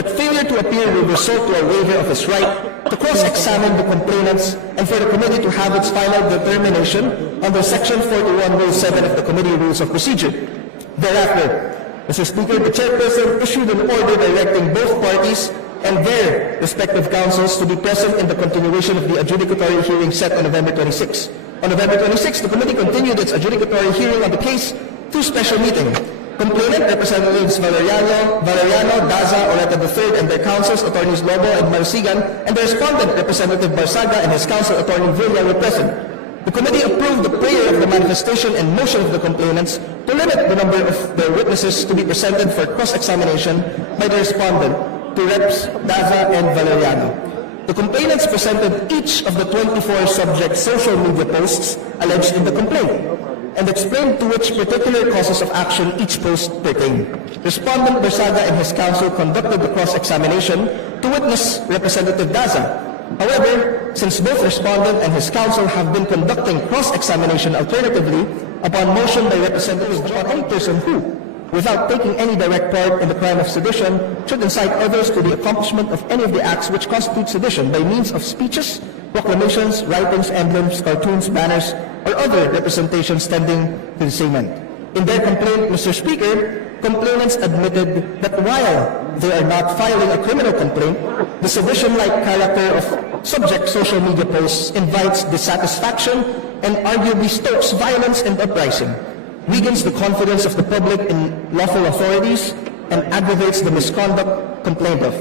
that failure to appear will result to a waiver of his right to cross-examine the complainants and for the committee to have its final determination under Section 41, Rule 7 of the Committee Rules of Procedure. Thereafter, Mr. Speaker, the chairperson issued an order directing both parties and their respective counsels to be present in the continuation of the adjudicatory hearing set on November 26. On November 26, the committee continued its adjudicatory hearing on the case through special meeting. Complainant Representatives Valeriano, Daza, Oreta III, and their counsels, Attorneys Lobo and Marsigan, and the respondent, Representative Barzaga, and his counsel, Attorney Villa, were present. The committee approved the prayer of the manifestation and motion of the complainants to limit the number of their witnesses to be presented for cross-examination by the respondent to Reps Daza and Valeriano. The complainants presented each of the 24 subject social media posts alleged in the complaint and explained to which particular causes of action each post pertained. Respondent Barzaga and his counsel conducted the cross-examination to witness Representative Daza. However, since both respondent and his counsel have been conducting cross-examination alternatively upon motion by Representatives on any person who, without taking any direct part in the crime of sedition, should incite others to the accomplishment of any of the acts which constitute sedition by means of speeches, proclamations, writings, emblems, cartoons, banners, or other representations tending to the same end. In their complaint, Mr. Speaker, complainants admitted that while they are not filing a criminal complaint, the sedition-like character of subject social media posts invites dissatisfaction and arguably stokes violence and uprising, weakens the confidence of the public in lawful authorities, and aggravates the misconduct complained of.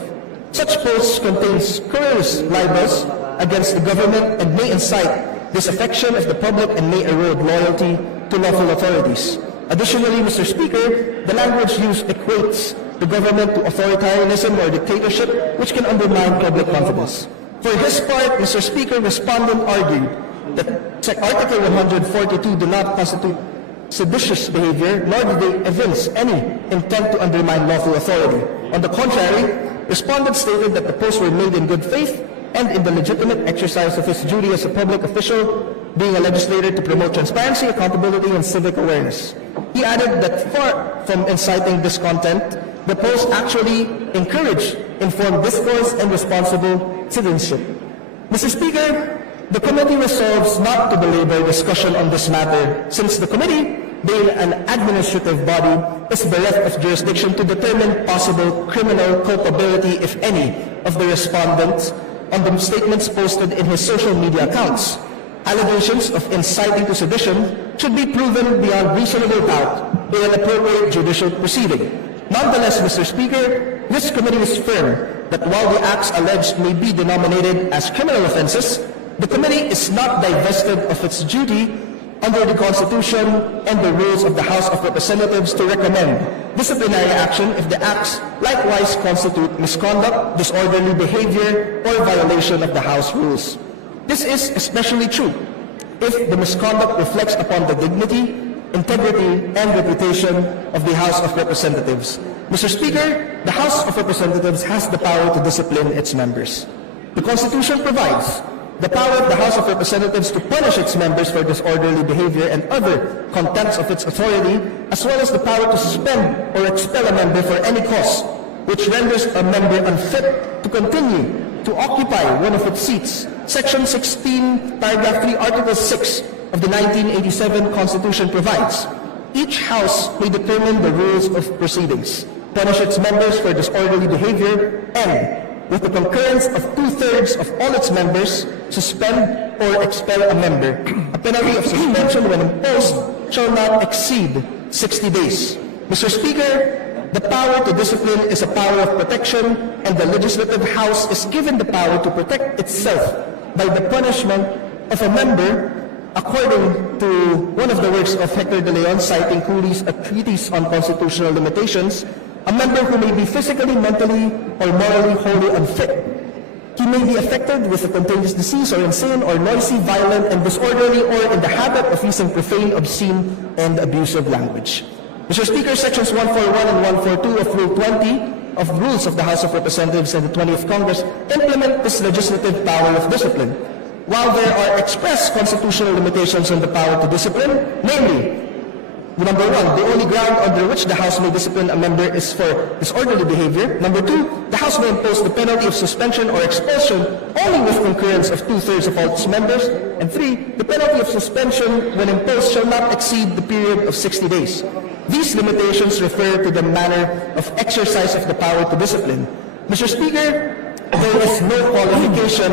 Such posts contain scurrilous libels against the government and may incite disaffection of the public and may erode loyalty to lawful authorities. Additionally, Mr. Speaker, the language used equates the government to authoritarianism or dictatorship, which can undermine public confidence. For his part, Mr. Speaker, respondent argued that Article 142 do not constitute seditious behavior, nor do they evince any intent to undermine lawful authority. On the contrary, respondent stated that the posts were made in good faith and in the legitimate exercise of his duty as a public official, being a legislator to promote transparency, accountability, and civic awareness. He added that far from inciting discontent, the posts actually encourage informed discourse and responsible citizenship. Mr. Speaker, the committee resolves not to belabor discussion on this matter, since the committee, being an administrative body, is bereft of jurisdiction to determine possible criminal culpability, if any, of the respondents on the statements posted in his social media accounts. Allegations of inciting to sedition should be proven beyond reasonable doubt in an appropriate judicial proceeding. Nonetheless, Mr. Speaker, this committee is firm that while the acts alleged may be denominated as criminal offenses, the committee is not divested of its duty under the Constitution and the rules of the House of Representatives to recommend disciplinary action if the acts likewise constitute misconduct, disorderly behavior, or violation of the House rules. This is especially true if the misconduct reflects upon the dignity, integrity, and reputation of the House of Representatives. Mr. Speaker, the House of Representatives has the power to discipline its members. The Constitution provides the power of the House of Representatives to punish its members for disorderly behavior and other contempts of its authority, as well as the power to suspend or expel a member for any cause which renders a member unfit to continue to occupy one of its seats. Section 16, paragraph 3, article 6 of the 1987 Constitution provides, each House may determine the rules of proceedings, punish its members for disorderly behavior, and, with the concurrence of 2/3 of all its members, suspend or expel a member. A penalty of suspension when imposed shall not exceed 60 days. Mr. Speaker, the power to discipline is a power of protection, and the Legislative House is given the power to protect itself by the punishment of a member, according to one of the works of Hector de Leon, citing Cooley's A Treatise on Constitutional Limitations, a member who may be physically, mentally, or morally wholly unfit. He may be affected with a contagious disease or insane or noisy, violent, and disorderly, or in the habit of using profane, obscene, and abusive language. Mr. Speaker, Sections 141 and 142 of Rule 20 of Rules of the House of Representatives and the 20th Congress implement this legislative power of discipline. While there are express constitutional limitations on the power to discipline, namely, Number one, the only ground under which the House may discipline a member is for disorderly behavior. Number two, the House may impose the penalty of suspension or expulsion only with concurrence of 2/3 of all its members. And three, the penalty of suspension when imposed shall not exceed the period of 60 days. These limitations refer to the manner of exercise of the power to discipline. Mr. Speaker, there is no qualification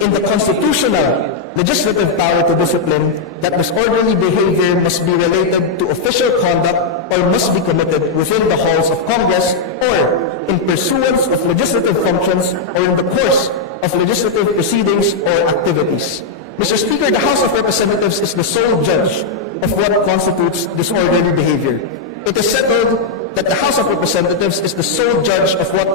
in the constitutional legislative power to discipline that disorderly behavior must be related to official conduct or must be committed within the halls of Congress or in pursuance of legislative functions or in the course of legislative proceedings or activities. Mr. Speaker, the House of Representatives is the sole judge of what constitutes disorderly behavior. It is settled that the House of Representatives is the sole judge of what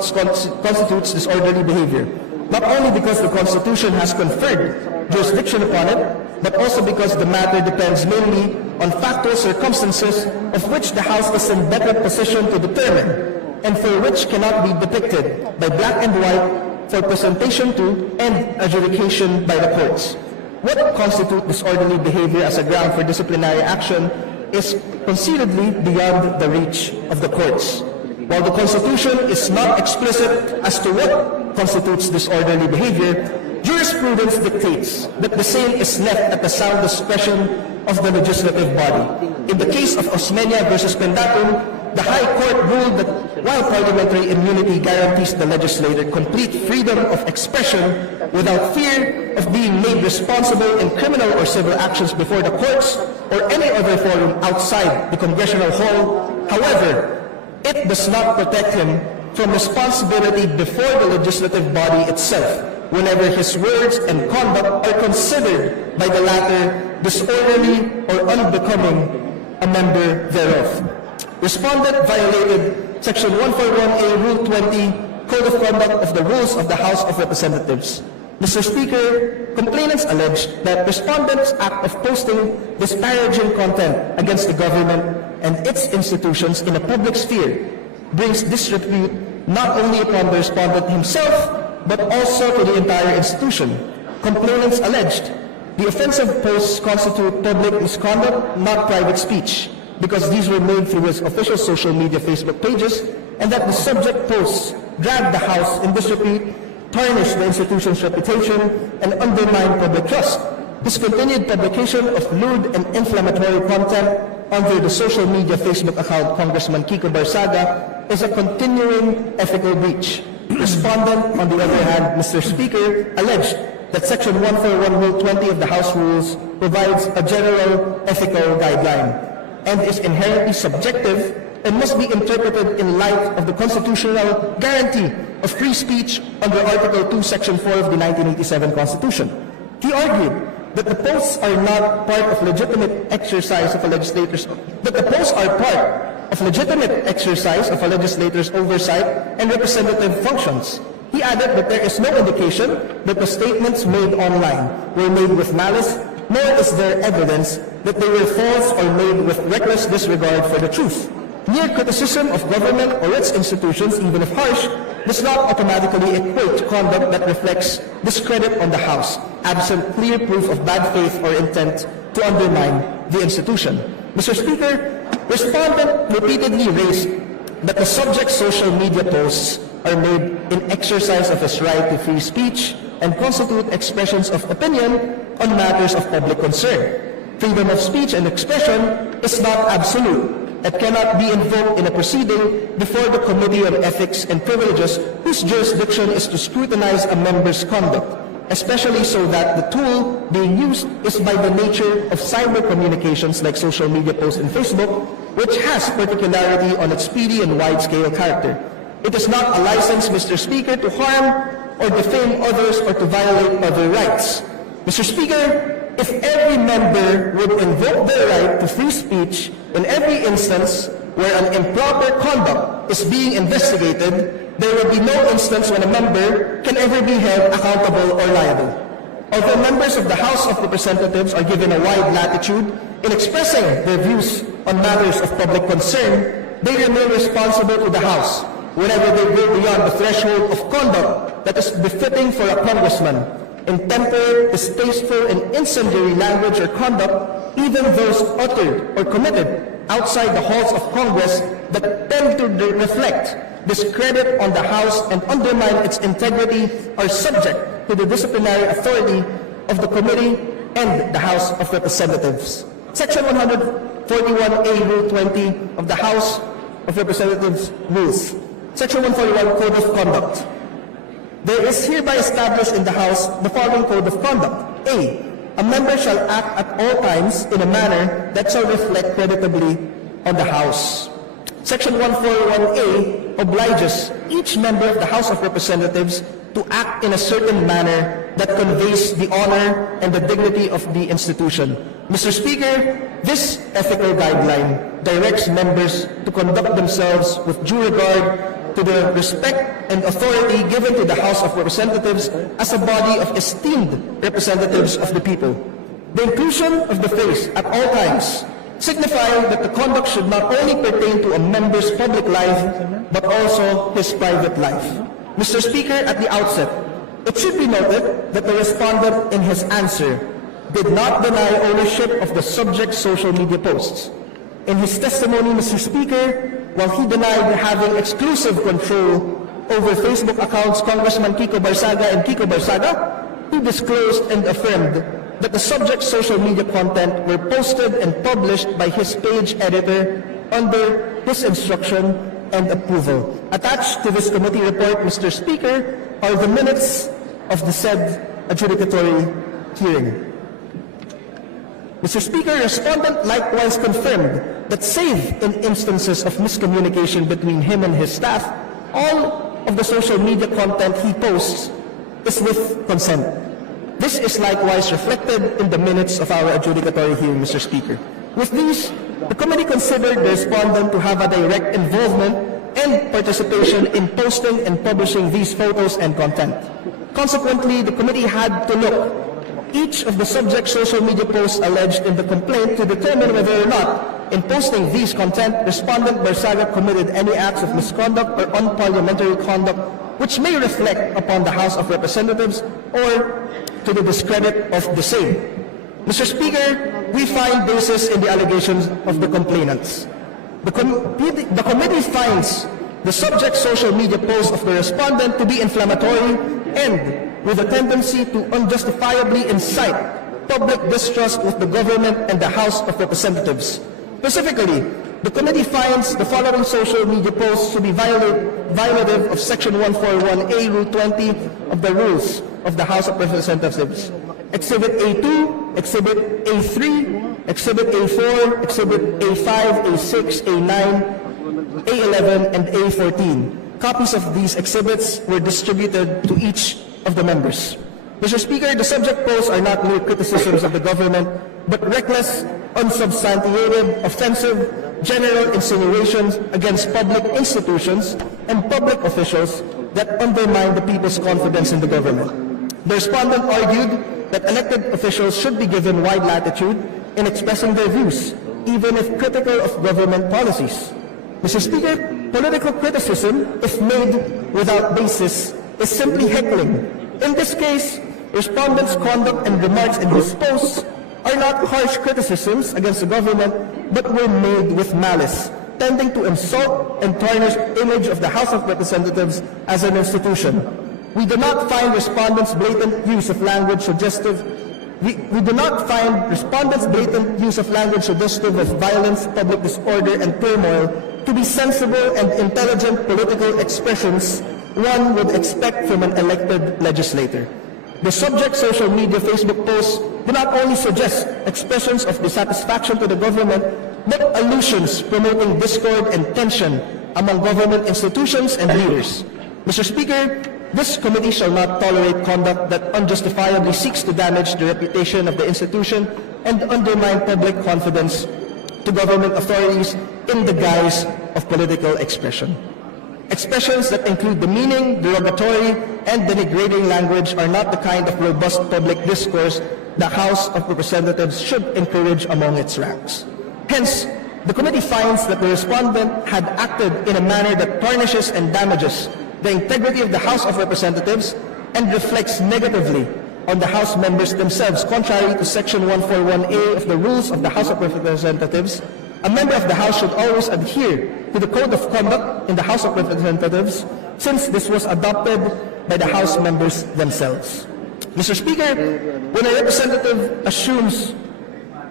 constitutes disorderly behavior, not only because the Constitution has conferred jurisdiction upon it, but also because the matter depends mainly on factual circumstances of which the House is in better position to determine, and for which cannot be depicted by black and white for presentation to and adjudication by the courts. What constitutes disorderly behavior as a ground for disciplinary action is conceitedly beyond the reach of the courts. While the Constitution is not explicit as to what constitutes disorderly behavior, jurisprudence dictates that the same is left at the sound discretion of the legislative body. In the case of Osmeña versus Pendatum, the High Court ruled that while parliamentary immunity guarantees the legislator complete freedom of expression without fear of being made responsible in criminal or civil actions before the courts or any other forum outside the congressional hall, however, it does not protect him from responsibility before the legislative body itself whenever his words and conduct are considered by the latter disorderly or unbecoming a member thereof. Respondent violated Section 141A, Rule 20, Code of Conduct of the Rules of the House of Representatives. Mr. Speaker, complainants alleged that respondents' act of posting disparaging content against the government and its institutions in a public sphere brings disrepute not only upon the respondent himself, but also to the entire institution. Complainants alleged the offensive posts constitute public misconduct, not private speech, because these were made through his official social media Facebook pages, and that the subject posts drag the House in disrepute, tarnish the institution's reputation, and undermine public trust. This continued publication of lewd and inflammatory content under the social media Facebook account Congressman Kiko Barzaga is a continuing ethical breach. Respondent, on the other hand, Mr. Speaker, alleged that Section 141 Rule 20 of the House Rules provides a general ethical guideline and is inherently subjective and must be interpreted in light of the constitutional guarantee of free speech under Article 2, Section 4 of the 1987 Constitution. He argued that the posts are not part of legitimate exercise of a legislator's oversight and representative functions. He added that there is no indication that the statements made online were made with malice, nor is there evidence that they were false or made with reckless disregard for the truth. Mere criticism of government or its institutions, even if harsh, does not automatically equate to conduct that reflects discredit on the House, absent clear proof of bad faith or intent to undermine the institution. Mr. Speaker, respondent repeatedly raised that the subject's social media posts are made in exercise of his right to free speech and constitute expressions of opinion on matters of public concern. Freedom of speech and expression is not absolute. It cannot be invoked in a proceeding before the Committee on Ethics and Privileges, whose jurisdiction is to scrutinize a member's conduct, especially so that the tool being used is by the nature of cyber communications like social media posts and Facebook, which has particularity on its speedy and wide-scale character. It is not a license, Mr. Speaker, to harm or defame others or to violate other rights. Mr. Speaker, if every member would invoke their right to free speech in every instance where an improper conduct is being investigated, there would be no instance when a member can ever be held accountable or liable. Although members of the House of Representatives are given a wide latitude in expressing their views on matters of public concern, they remain responsible to the House whenever they go beyond the threshold of conduct that is befitting for a congressman. Intemperate, distasteful, and incendiary language or conduct, even those uttered or committed outside the halls of Congress that tend to reflect discredit on the House and undermine its integrity are subject to the disciplinary authority of the committee and the House of Representatives. Section 141A, Rule 20 of the House of Representatives Rules. Section 141, Code of Conduct. There is hereby established in the House the following Code of Conduct. A member shall act at all times in a manner that shall reflect creditably on the House. Section 141A obliges each member of the House of Representatives to act in a certain manner that conveys the honor and the dignity of the institution. Mr. Speaker, this ethical guideline directs members to conduct themselves with due regard to the respect and authority given to the House of Representatives as a body of esteemed representatives of the people. The inclusion of the phrase "at all times" signifying that the conduct should not only pertain to a member's public life, but also his private life. Mr. Speaker, at the outset, it should be noted that the respondent in his answer did not deny ownership of the subject social media posts. In his testimony, Mr. Speaker, while he denied having exclusive control over Facebook accounts Congressman Kiko Barzaga and Kiko Barzaga, he disclosed and affirmed that the subject social media content were posted and published by his page editor under his instruction and approval. Attached to this committee report, Mr. Speaker, are the minutes of the said adjudicatory hearing. Mr. Speaker, respondent likewise confirmed that save in instances of miscommunication between him and his staff, all of the social media content he posts is with consent. This is likewise reflected in the minutes of our adjudicatory hearing, Mr. Speaker. With these, the committee considered the respondent to have a direct involvement and participation in posting and publishing these photos and content. Consequently, the committee had to look each of the subject social media posts alleged in the complaint to determine whether or not, in posting these content, respondent Barzaga committed any acts of misconduct or unparliamentary conduct which may reflect upon the House of Representatives or to the discredit of the same. Mr. Speaker, we find basis in the allegations of the complainants. The committee finds the subject social media post of the respondent to be inflammatory and with a tendency to unjustifiably incite public distrust with the government and the House of Representatives. Specifically, the committee finds the following social media posts to be violative of Section 141A, Rule 20 of the Rules of the House of Representatives. Exhibit A2, Exhibit A3, Exhibit A4, Exhibit A5, A6, A9, A11, and A14. Copies of these exhibits were distributed to each of the members. Mr. Speaker, the subject posts are not mere criticisms of the government, but reckless, unsubstantiated, offensive, general insinuations against public institutions and public officials that undermine the people's confidence in the government. The respondent argued that elected officials should be given wide latitude in expressing their views, even if critical of government policies. Mr. Speaker, political criticism, if made without basis, is simply heckling. In this case, respondent's conduct and remarks in his posts are not harsh criticisms against the government, but were made with malice, tending to insult and tarnish the image of the House of Representatives as an institution. We do not find respondents' blatant use of language suggestive. We do not find respondents' blatant use of language suggestive of violence, public disorder, and turmoil to be sensible and intelligent political expressions one would expect from an elected legislator. The subject social media Facebook posts do not only suggest expressions of dissatisfaction to the government, but allusions promoting discord and tension among government institutions and leaders. Mr. Speaker, this committee shall not tolerate conduct that unjustifiably seeks to damage the reputation of the institution and undermine public confidence to government authorities in the guise of political expression. Expressions that include demeaning, derogatory, and denigrating language are not the kind of robust public discourse the House of Representatives should encourage among its ranks. Hence, the committee finds that the respondent had acted in a manner that tarnishes and damages the integrity of the House of Representatives and reflects negatively on the House members themselves, contrary to Section 141A of the Rules of the House of Representatives, A member of the House should always adhere to the Code of Conduct in the House of Representatives, since this was adopted by the House members themselves. Mr. Speaker, when a representative assumes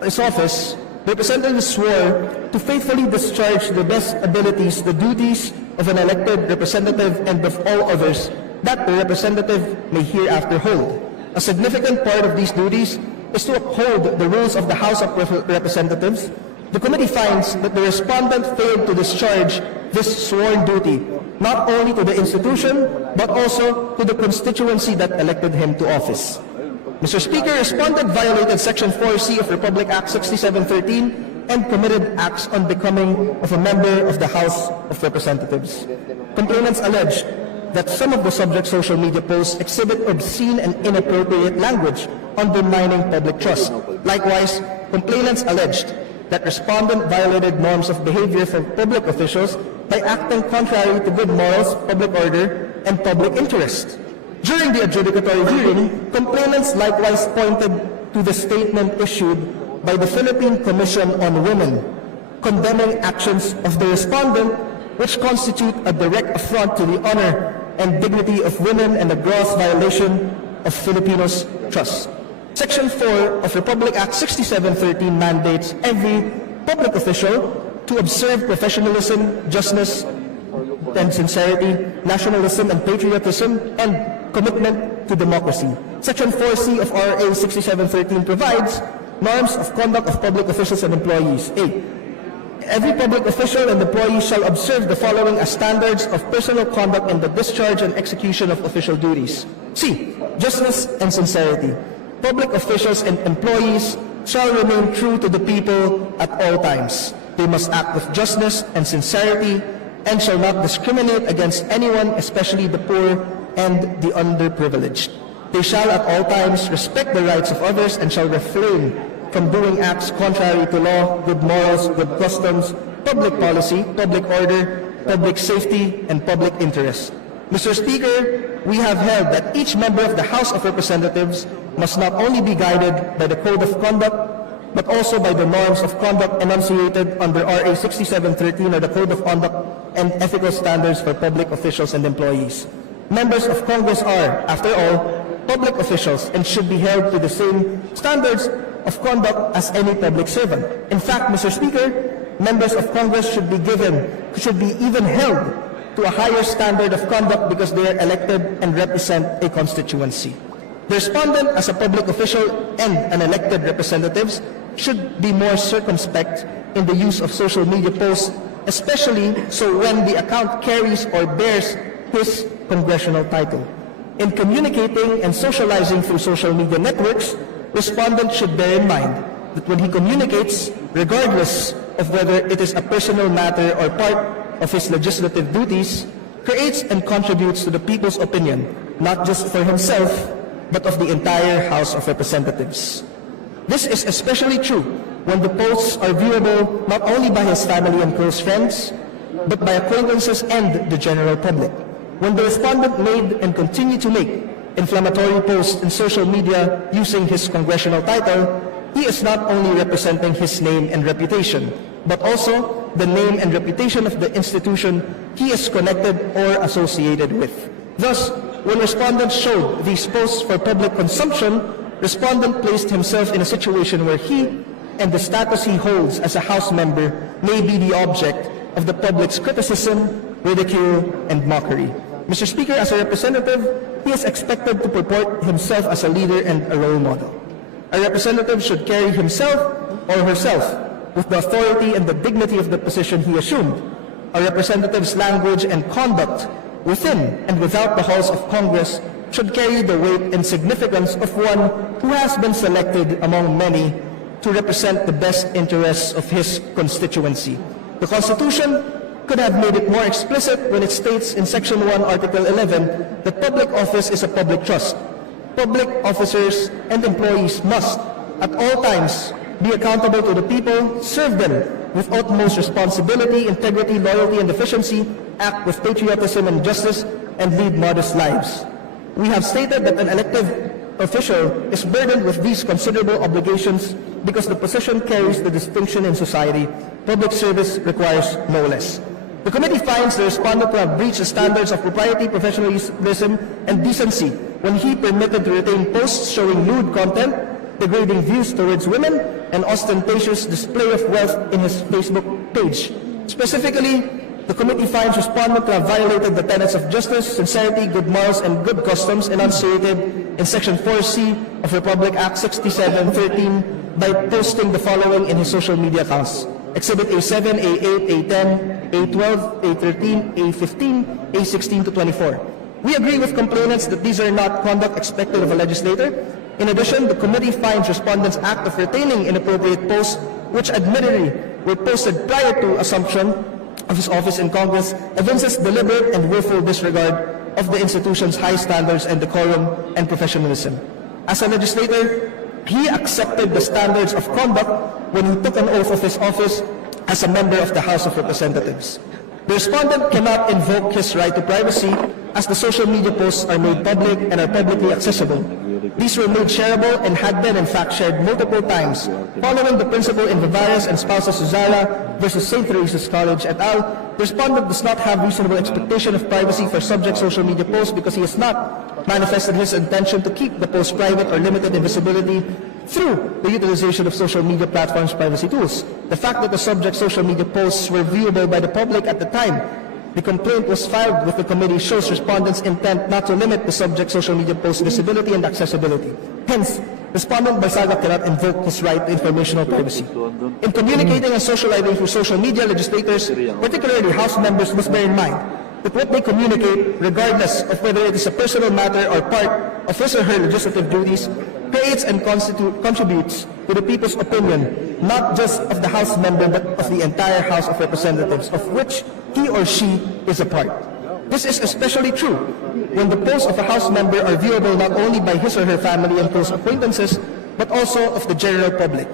his office, the representative swore to faithfully discharge to the best abilities the duties of an elected representative and of all others that the representative may hereafter hold. A significant part of these duties is to uphold the rules of the House of Representatives. The committee finds that the respondent failed to discharge this sworn duty, not only to the institution, but also to the constituency that elected him to office. Mr. Speaker, respondent violated Section 4C of Republic Act 6713 and committed acts on becoming of a member of the House of Representatives. Complainants alleged that some of the subject social media posts exhibit obscene and inappropriate language, undermining public trust. Likewise, complainants alleged that respondent violated norms of behavior for public officials by acting contrary to good morals, public order, and public interest. During the adjudicatory hearing, complainants likewise pointed to the statement issued by the Philippine Commission on Women, condemning actions of the respondent which constitute a direct affront to the honor and dignity of women and a gross violation of Filipinos' trust. Section 4 of Republic Act 6713 mandates every public official to observe professionalism, justice, and sincerity, nationalism and patriotism, and commitment to democracy. Section 4C of RA 6713 provides norms of conduct of public officials and employees. 8. Every public official and employee shall observe the following as standards of personal conduct in the discharge and execution of official duties. C. Justice and sincerity. Public officials and employees shall remain true to the people at all times. They must act with justice and sincerity and shall not discriminate against anyone, especially the poor and the underprivileged. They shall at all times respect the rights of others and shall refrain from doing acts contrary to law, good morals, good customs, public policy, public order, public safety, and public interest. Mr. Speaker, we have held that each member of the House of Representatives must not only be guided by the Code of Conduct, but also by the norms of conduct enunciated under RA 6713 or the Code of Conduct and Ethical Standards for Public Officials and Employees. Members of Congress are, after all, public officials and should be held to the same standards of conduct as any public servant. In fact, Mr. Speaker, members of Congress should be even held to a higher standard of conduct because they are elected and represent a constituency. The respondent, as a public official and an elected representatives, should be more circumspect in the use of social media posts, especially so when the account carries or bears his congressional title. In communicating and socializing through social media networks, respondent should bear in mind that when he communicates, regardless of whether it is a personal matter or part of his legislative duties, creates and contributes to the people's opinion, not just for himself, but of the entire House of Representatives. This is especially true when the posts are viewable not only by his family and close friends, but by acquaintances and the general public. When the respondent made and continued to make inflammatory posts in social media using his congressional title, he is not only representing his name and reputation, but also the name and reputation of the institution he is connected or associated with. Thus, when respondent showed these posts for public consumption, respondent placed himself in a situation where he and the status he holds as a House member may be the object of the public's criticism, ridicule, and mockery. Mr. Speaker, as a representative, he is expected to purport himself as a leader and a role model. A representative should carry himself or herself with the authority and the dignity of the position he assumed. A representative's language and conduct within and without the halls of Congress should carry the weight and significance of one who has been selected among many to represent the best interests of his constituency. The Constitution could have made it more explicit when it states in Section 1, Article 11, that public office is a public trust. Public officers and employees must, at all times, be accountable to the people, serve them with utmost responsibility, integrity, loyalty, and efficiency, act with patriotism and justice, and lead modest lives. We have stated that an elected official is burdened with these considerable obligations because the position carries the distinction in society Public service requires no less. The committee finds the respondent to have breached the standards of propriety, professionalism, and decency when he permitted to retain posts showing lewd content, degrading views towards women, and ostentatious display of wealth in his Facebook page. Specifically, the committee finds respondent to have violated the tenets of justice, sincerity, good morals, and good customs enunciated in Section 4C of Republic Act 6713 by posting the following in his social media accounts: Exhibit A7, A8, A10, A12, A13, A15, A16 to 24. We agree with complainants that these are not conduct expected of a legislator. In addition, the committee finds respondents' act of retaining inappropriate posts, which admittedly were posted prior to assumption of his office in Congress, evinces deliberate and willful disregard of the institution's high standards and decorum and professionalism. As a legislator, he accepted the standards of conduct when he took an oath of his office as a member of the House of Representatives. The respondent cannot invoke his right to privacy as the social media posts are made public and are publicly accessible. These were made shareable and had been in fact shared multiple times. Following the principle in Vivares and Spousa Suzara versus St. Teresa's College et al., the respondent does not have reasonable expectation of privacy for subject social media posts because he has not manifested his intention to keep the post private or limited in visibility through the utilization of social media platforms' privacy tools. The fact that the subject social media posts were viewable by the public at the time the complaint was filed with the committee shows respondents' intent not to limit the subject social media post visibility and accessibility. Hence, respondent Barzaga cannot invoke his right to informational privacy. In communicating and socializing through social media, legislators, particularly House members, must bear in mind that what they communicate, regardless of whether it is a personal matter or part of his or her legislative duties, creates and contributes to the people's opinion, not just of the House member, but of the entire House of Representatives, of which he or she is a part. This is especially true when the posts of a House member are viewable not only by his or her family and close acquaintances, but also of the general public.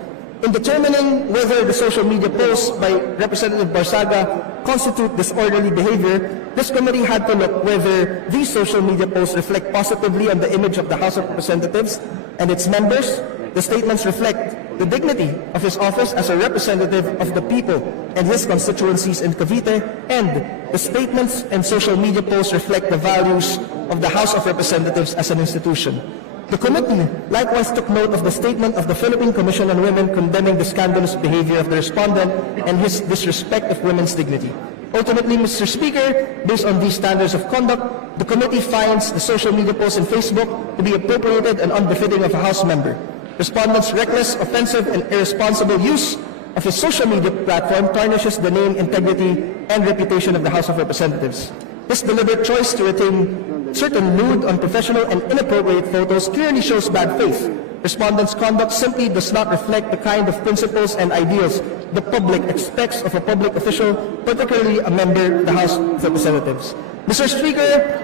In determining whether the social media posts by Representative Barzaga constitute disorderly behavior, this committee had to look whether these social media posts reflect positively on the image of the House of Representatives and its members. The statements reflect the dignity of his office as a representative of the people and his constituencies in Cavite, and the statements and social media posts reflect the values of the House of Representatives as an institution. The committee likewise took note of the statement of the Philippine Commission on Women condemning the scandalous behavior of the respondent and his disrespect of women's dignity. Ultimately, Mr. Speaker, based on these standards of conduct, the committee finds the social media posts in Facebook to be appropriated and unbefitting of a House member. Respondent's reckless, offensive, and irresponsible use of his social media platform tarnishes the name, integrity, and reputation of the House of Representatives. His deliberate choice to retain certain lewd, unprofessional, and inappropriate photos clearly shows bad faith. Respondent's conduct simply does not reflect the kind of principles and ideals the public expects of a public official, particularly a member of the House of Representatives. Mr. Speaker,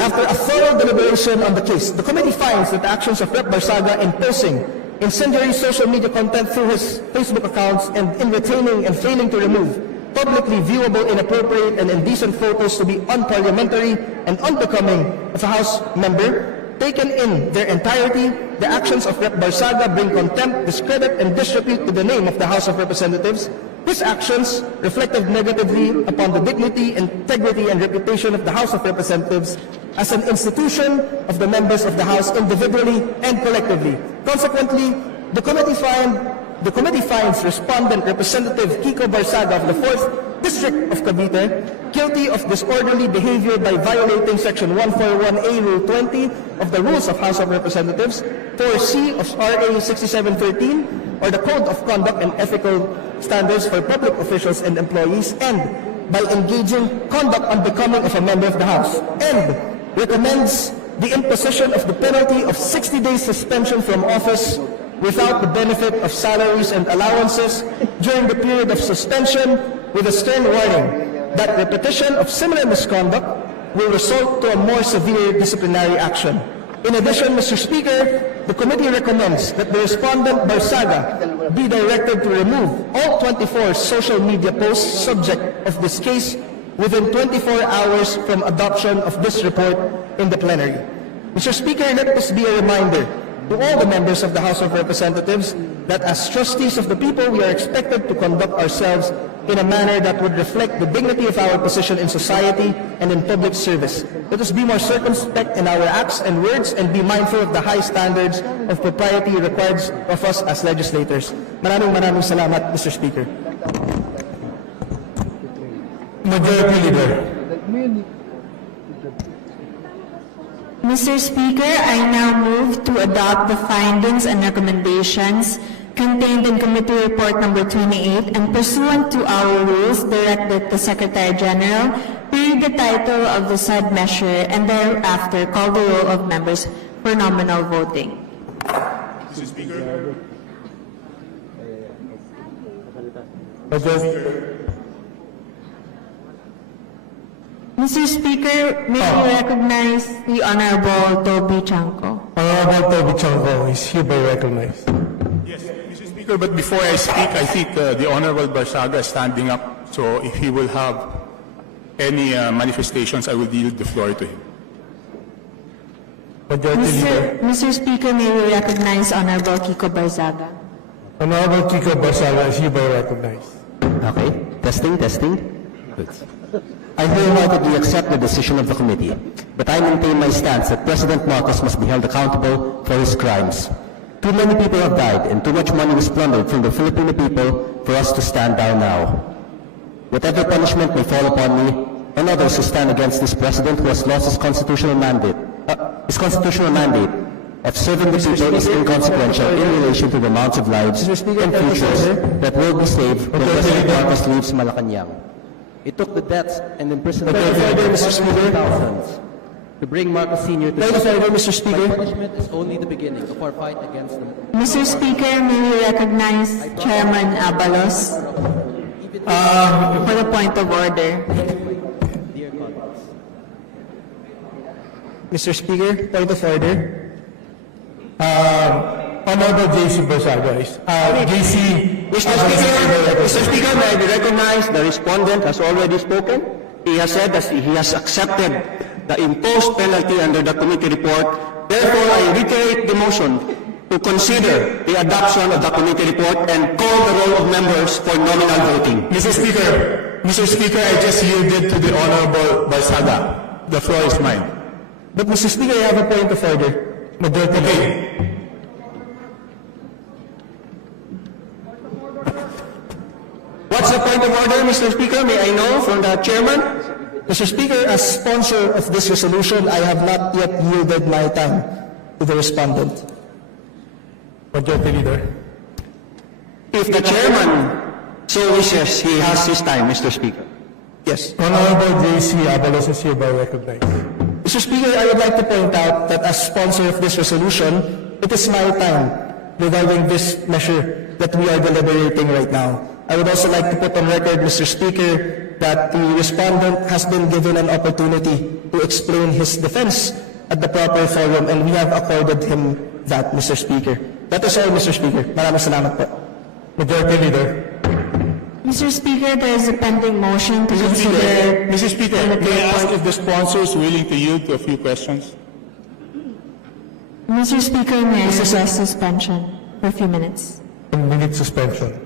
after a thorough deliberation on the case, the committee finds that the actions of Rep. Barzaga in posting incendiary social media content through his Facebook accounts and in retaining and failing to remove publicly viewable, inappropriate, and indecent photos to be unparliamentary and unbecoming of a House member. Taken in their entirety, the actions of Rep. Barzaga bring contempt, discredit, and disrepute to the name of the House of Representatives. His actions reflected negatively upon the dignity, integrity, and reputation of the House of Representatives as an institution of the members of the House individually and collectively. Consequently, the committee finds respondent Representative Kiko Barzaga of the 4th District of Cavite guilty of disorderly behavior by violating Section 141A, Rule 20 of the Rules of House of Representatives, 4C of RA 6713, or the Code of Conduct and Ethical Standards for Public Officials and Employees, and by engaging conduct unbecoming of a member of the House, and recommends the imposition of the penalty of 60 days suspension from office without the benefit of salaries and allowances during the period of suspension, with a stern warning that repetition of similar misconduct will result to a more severe disciplinary action. In addition, Mr. Speaker, the committee recommends that the respondent Barzaga be directed to remove all 24 social media posts subject of this case within 24 hours from adoption of this report in the plenary. Mr. Speaker, let this be a reminder to all the members of the House of Representatives that as trustees of the people, we are expected to conduct ourselves in a manner that would reflect the dignity of our position in society and in public service. Let us be more circumspect in our acts and words and be mindful of the high standards of propriety required of us as legislators. Maraming salamat, Mr. Speaker. Majority Leader. Mr. Speaker, I now move to adopt the findings and recommendations contained in Committee Report Number 28 and pursuant to our rules directed the Secretary General, read the title of the said measure and thereafter call the roll of members for nominal voting. Mr. Speaker. Mr. Speaker, may I recognize the Honorable Toby Chanco. Honorable Toby Chanco is hereby recognized. Yes, Mr. Speaker, but before I speak, I think the Honorable Barzaga is standing up, so if he will have any manifestations, I will yield the floor to him. Majority Leader. Mr. Speaker, may we recognize Honorable Kiko Barzaga. Honorable Kiko Barzaga is hereby recognized. Okay, testing. Good. I wholeheartedly accept the decision of the committee, but I maintain my stance that President Marcos must be held accountable for his crimes. Too many people have died and too much money was plundered from the Filipino people for us to stand down now. Whatever punishment may fall upon me and others who stand against this president who has lost his constitutional mandate of serving the people is inconsequential in relation to the amounts of lives and futures that will be saved when President Marcos leaves Malacanang. It took the deaths and imprisonment of thousands to bring Marcos Sr. to Mr. Speaker. My punishment is only the beginning of our fight against them. Mr. Speaker, may we recognize Chairman Abalos for the point of order. Mr. Speaker, point of order. Honorable J.C. Barzaga is Mr. Speaker, may I recognize the respondent has already spoken. He has said that he has accepted the imposed penalty under the committee report. Therefore, I reiterate the motion to consider the adoption of the committee report and call the roll of members for nominal voting. Mr. Speaker, I just yielded to the Honorable Barzaga. The floor is mine. But Mr. Speaker, I have a point of order. Majority Leader. What's the point of order, Mr. Speaker? May I know from the chairman? Mr. Speaker, as sponsor of this resolution, I have not yet yielded my time to the respondent. Majority Leader. If the chairman so wishes, he has his time, Mr. Speaker. Yes. Honorable J.C. Abalos is hereby recognized. Mr. Speaker, I would like to point out that as sponsor of this resolution, it is my time regarding this measure that we are deliberating right now. I would also like to put on record, Mr. Speaker, that the respondent has been given an opportunity to explain his defense at the proper forum, and we have accorded him that, Mr. Speaker. That is all, Mr. Speaker. Maraming salamat po. Majority Leader. Mr. Speaker, there is a pending motion to consider... Mr. Speaker, may I ask if the sponsor is willing to yield to a few questions? Mr. Speaker, may I suggest suspension for a few minutes? 1 minute suspension.